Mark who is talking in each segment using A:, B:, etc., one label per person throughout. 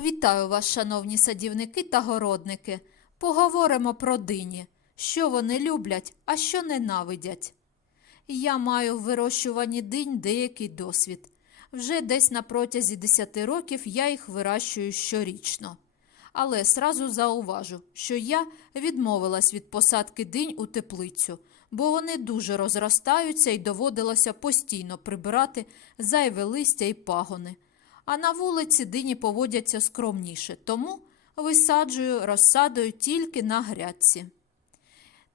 A: Вітаю вас, шановні садівники та городники. Поговоримо про дині, що вони люблять, а що ненавидять. Я маю в вирощуванні динь деякий досвід. Вже десь на протязі 10 років я їх вирощую щорічно. Але сразу зауважу, що я відмовилась від посадки динь у теплицю, бо вони дуже розростаються і доводилося постійно прибирати зайве листя і пагони. А на вулиці дині поводяться скромніше, тому висаджую розсадою тільки на грядці.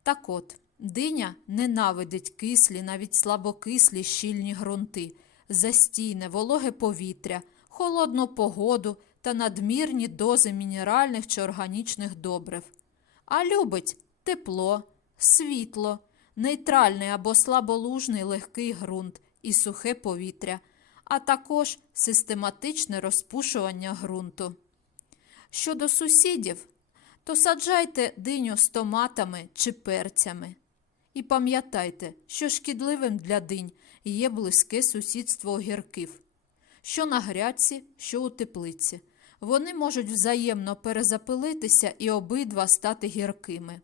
A: Так от, диня ненавидить кислі, навіть слабокислі щільні ґрунти, застійне, вологе повітря, холодну погоду та надмірні дози мінеральних чи органічних добрив. А любить тепло, світло, нейтральний або слаболужний легкий ґрунт і сухе повітря, а також систематичне розпушування ґрунту. Щодо сусідів, то саджайте диню з томатами чи перцями. І пам'ятайте, що шкідливим для динь є близьке сусідство огірків, що на грядці, що у теплиці. Вони можуть взаємно перезапилитися і обидва стати гіркими.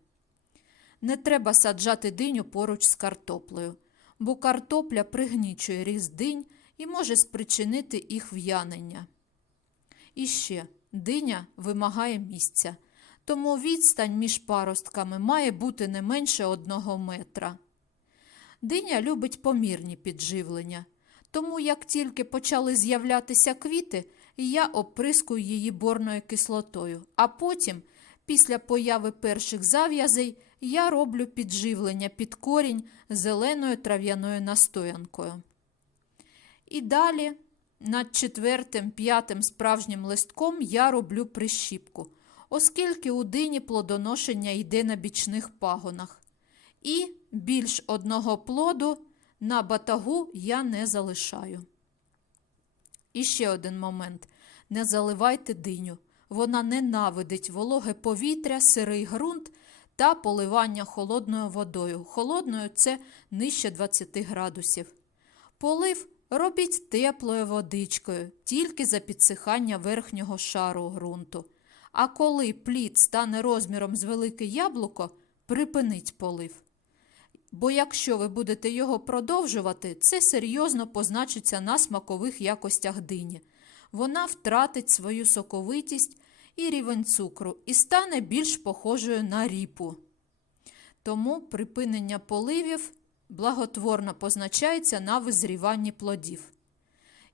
A: Не треба саджати диню поруч з картоплею, бо картопля пригнічує ріст динь і може спричинити їх в'янення. І ще диня вимагає місця, тому відстань між паростками має бути не менше одного метра. Диня любить помірні підживлення, тому як тільки почали з'являтися квіти, я оприскую її борною кислотою, а потім, після появи перших зав'язей, я роблю підживлення під корінь зеленою трав'яною настоянкою. І далі над четвертим, п'ятим справжнім листком я роблю прищіпку, оскільки у дині плодоношення йде на бічних пагонах. І більш одного плоду на батагу я не залишаю. І ще один момент: не заливайте диню. Вона ненавидить вологе повітря, сирий ґрунт та поливання холодною водою. Холодною це нижче 20 градусів. Полив робіть теплою водичкою, тільки за підсихання верхнього шару ґрунту. А коли плід стане розміром з велике яблуко, припиніть полив. Бо якщо ви будете його продовжувати, це серйозно позначиться на смакових якостях дині. Вона втратить свою соковитість і рівень цукру і стане більш похожою на ріпу. Тому припинення поливів благотворно позначається на визріванні плодів.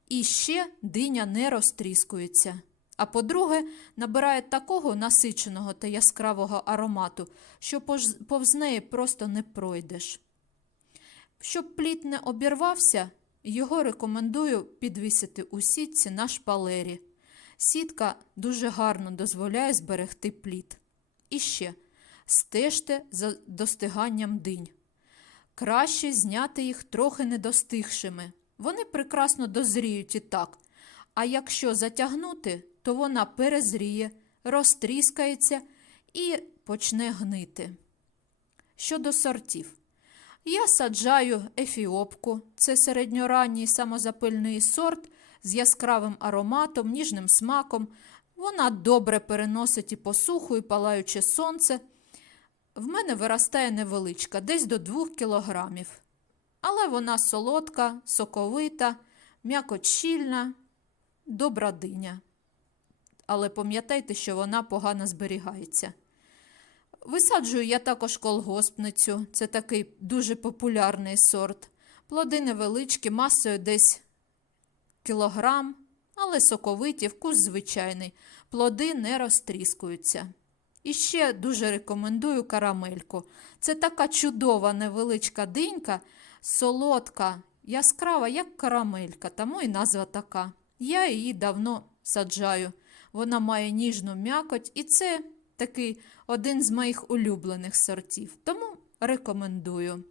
A: І ще диня не розтріскується. А по-друге, набирає такого насиченого та яскравого аромату, що повз неї просто не пройдеш. Щоб плід не обірвався, його рекомендую підвісити у сітці на шпалері. Сітка дуже гарно дозволяє зберегти плід. І ще стежте за достиганням динь. Краще зняти їх трохи недостигшими. Вони прекрасно дозріють і так. А якщо затягнути, то вона перезріє, розтріскається і почне гнити. Щодо сортів, я саджаю ефіопку, це середньоранній самозапильний сорт з яскравим ароматом, ніжним смаком. Вона добре переносить і посуху, і палаюче сонце. В мене виростає невеличка, десь до 2 кілограмів. Але вона солодка, соковита, м'якочільна, добра диня. Але пам'ятайте, що вона погано зберігається. Висаджую я також колгоспницю, це такий дуже популярний сорт. Плоди невеличкі, масою десь кілограм, але соковиті, вкус звичайний. Плоди не розтріскуються. І ще дуже рекомендую карамельку. Це така чудова невеличка динька, солодка, яскрава, як карамелька, тому і назва така. Я її давно саджаю. Вона має ніжну м'якоть, і це такий один з моїх улюблених сортів. Тому рекомендую.